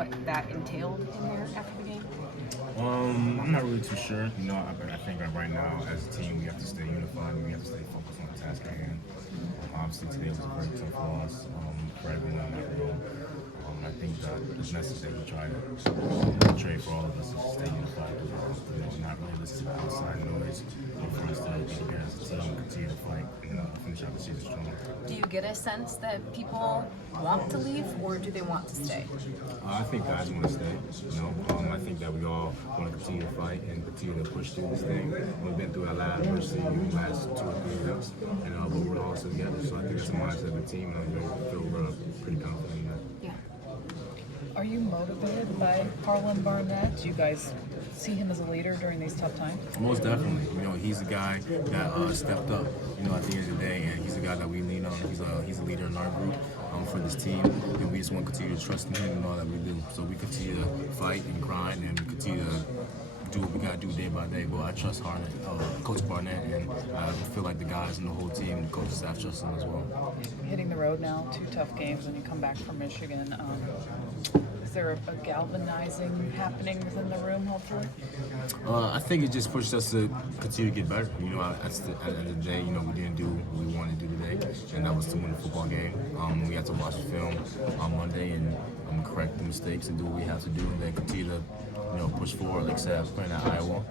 what that entailed in there after the game? I'm not really too sure. I think right now as a team we have to stay unified. We have to stay focused on the task at hand. Obviously today was a very tough loss for everyone in that room. I think that the message that we try to portray for all of us is to stay unified. Not really listen to the outside noise. For us to be together as a team, continue to fight, and finish out the season strong. Do you get a sense that people want to leave, or do they want to stay? I think guys want to stay. I think that we all want to continue to fight and continue to push through this thing. We've been through a lot of adversity in the last 2 or 3 weeks, but we're all together. So I think it's a mindset of the team, and I feel pretty confident in that. Yeah. Are you motivated by Harlan Barnett? Do you guys see him as a leader during these tough times? Most definitely. He's the guy that stepped up, at the end of the day, and he's the guy that we lean on. He's a leader in our group for this team, and we just want to continue to trust in him and all that we do. So we continue to fight and grind and continue to do what we got to do day by day. But I trust Coach Barnett, and I feel like the guys and the whole team, the coaching staff trust him as well. Hitting the road now, 2 tough games, and you come back from Michigan. Is there a galvanizing happening within the room, hopefully? I think it just pushed us to continue to get better. At the end of the day, we didn't do what we wanted to do today, and that was to win the football game. We had to watch the film on Monday and correct the mistakes and do what we have to do, and then continue to push forward. Like I said, I was playing at Iowa.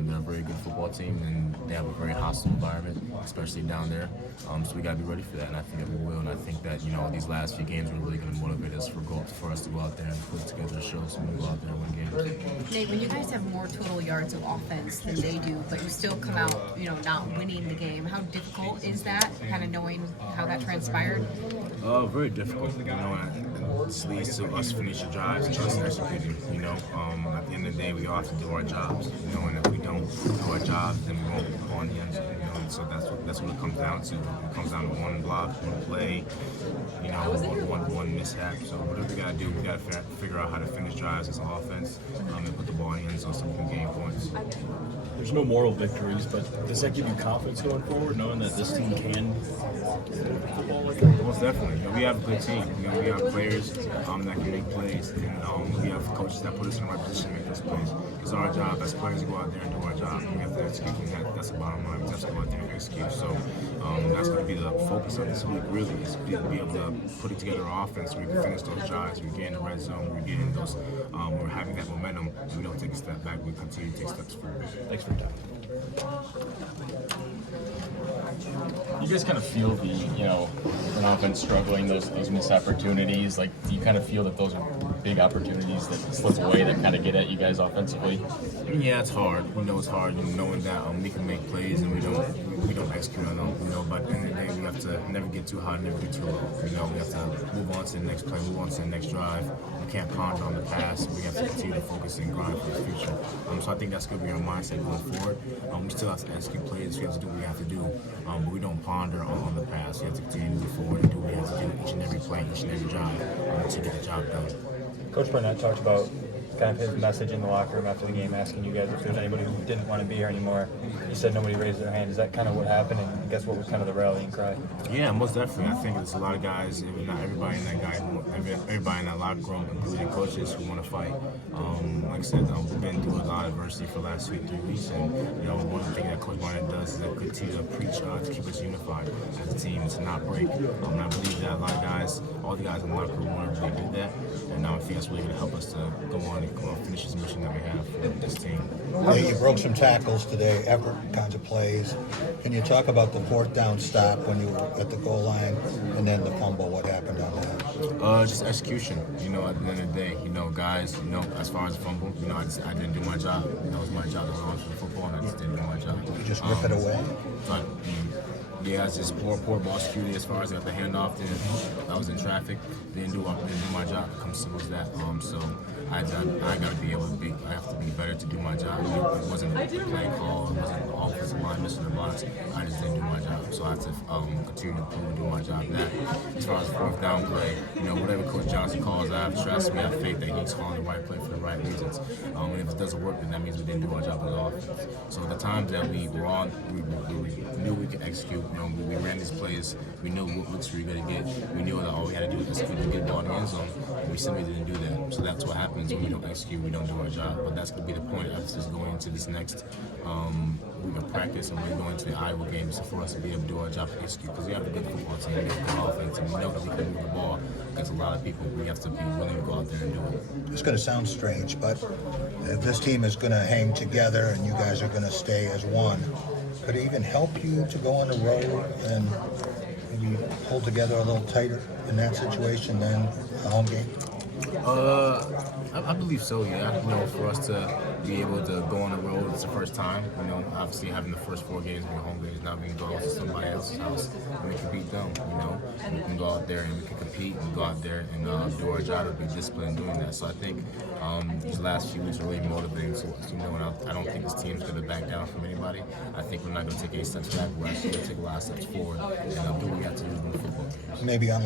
They're a very good football team, and they have a very hostile environment, especially down there. So we got to be ready for that, and I think that we will. And I think that these last few games are really going to motivate us for us to go out there and put together a show so we can go out there and win games. Nate, when you guys have more total yards of offense than they do, but you still come out, not winning the game, how difficult is that? Kind of knowing how that transpired. Very difficult. And this leads to us finishing drives and us executing. At the end of the day, we all have to do our jobs. And if we don't do our jobs, then we won't go on the end zone. So that's what it comes down to. It comes down to one block, one play, one mishap. So whatever we gotta do, we gotta figure out how to finish drives as offense and put the ball in the end zone so we can gain points. There's no moral victories, but does that give you confidence going forward, knowing that this team can football like that? Most definitely. We have a good team. We have players that can make plays, and we have coaches that put us in the right position to make those plays. It's our job as players to go out there and do our job. We have to execute, and that's the bottom line. We have to go out there and execute. So that's going to be the focus of this week, really, is to be able to put it together our offense. We can finish those drives. We get in the red zone. We get in those. We're having that momentum. We don't take a step back. We continue to take steps forward. Thanks for your time. You guys kind of feel an offense struggling, those missed opportunities. Like, do you kind of feel that those are big opportunities that slip away that kind of get at you guys offensively? Yeah, it's hard. It's hard knowing that we can make plays and we don't execute on them. But at the end of the day, we have to never get too high, never get too low. We have to move on to the next play, move on to the next drive. We can't ponder on the past. We have to continue to focus and grind for the future. So I think that's going to be our mindset going forward. We still have to execute plays. We have to do what we have to do. But we don't ponder on the past. We have to continue to move forward and do what we have to do each and every play, each and every drive to get the job done. Coach Barnett talked about kind of his message in the locker room after the game, asking you guys if there's anybody who didn't want to be here anybody He said nobody raised their hand. Is that kind of what happened? And I guess what was kind of the rallying cry? Yeah, most definitely. I think there's a lot of guys, not everybody in everybody in that locker room, including coaches, who want to fight. Like I said, we've been through a lot of adversity for the last 2 or 3 weeks, and one of the things that Coach Barnett does is to continue to preach to keep us unified as a team, to not break. And I believe that a lot of guys, all the guys in the locker room, want to really do that, and I think that's really going to help us to go on and finish this mission that we have for this team. You broke some tackles today, effort kinds of plays. Can you talk about the 4th down stop when you were at the goal line, and then the fumble? What happened on that? Just execution. At the end of the day, guys. As far as the fumble, I didn't do my job. It was my job to run for the football, and I just didn't do my job. You just rip it away. But, yeah, it's just poor ball security as far as I got the handoff. I was in traffic. Didn't do my job. It comes simple as that. So I got to be able to be. I have to be better to do my job. It wasn't a play call. It wasn't an offensive line missing the box. I just didn't do my job. So I have to continue to improve and do my job. That as far as 4th down play, whatever Coach Johnson calls, I have trust. We have faith that he's calling the right play for the right reasons. And if it doesn't work, then that means we didn't do our job as offense. So the times that we were on, we knew we could execute. You know, we ran these plays. We knew what looks we were going to get. We knew that all we had to do was execute to get the ball in the end zone. And we simply didn't do that. So that's what happens when we don't execute. We don't do our job. But that's going to be the point of us going into this next week of practice, and we're going to the Iowa game, so for us to be able to do our job and execute, because we have a good football team, we have a good offense, and we know that we can move the ball against a lot of people. We have to be willing to go out there and do it. It's going to sound strange, but if this team is going to hang together and you guys are going to stay as one, could it even help you to go on the road and maybe hold together a little tighter in that situation than a home game? I believe so, yeah. You know, for us to be able to go on the road, it's the first time. You know, obviously having the first 4 games being home games, not being go to somebody else's house, and we can beat them. You know, we can go out there and we can compete and go out there and do our job and be disciplined doing that. So I think these last few weeks are really motivating to us. You know, and I don't think this team's going to back down from anybody. I think we're not going to take any steps back. We're actually going to take a lot of steps forward and do what we have to do in the football games. Maybe unlike